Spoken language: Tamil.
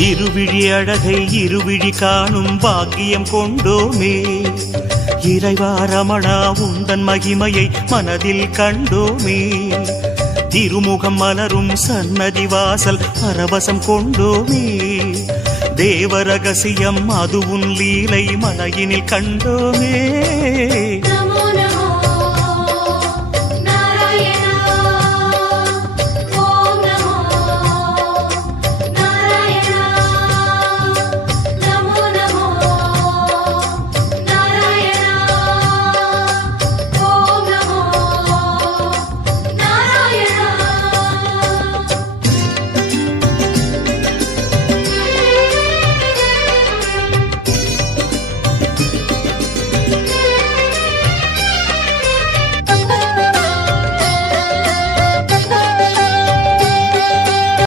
இருவிழி அழகை இருவிழி காணும் பாக்கியம் கொண்டோமே. இறைவா ரமணா உந்தன் மகிமையை மனதில் கண்டோமே. திருமுகம் மலரும் சன்னதி வாசல் பரவசம் கொண்டோமே. தேவரகசியம் அது உன் லீலை மலையினில் கண்டோமே.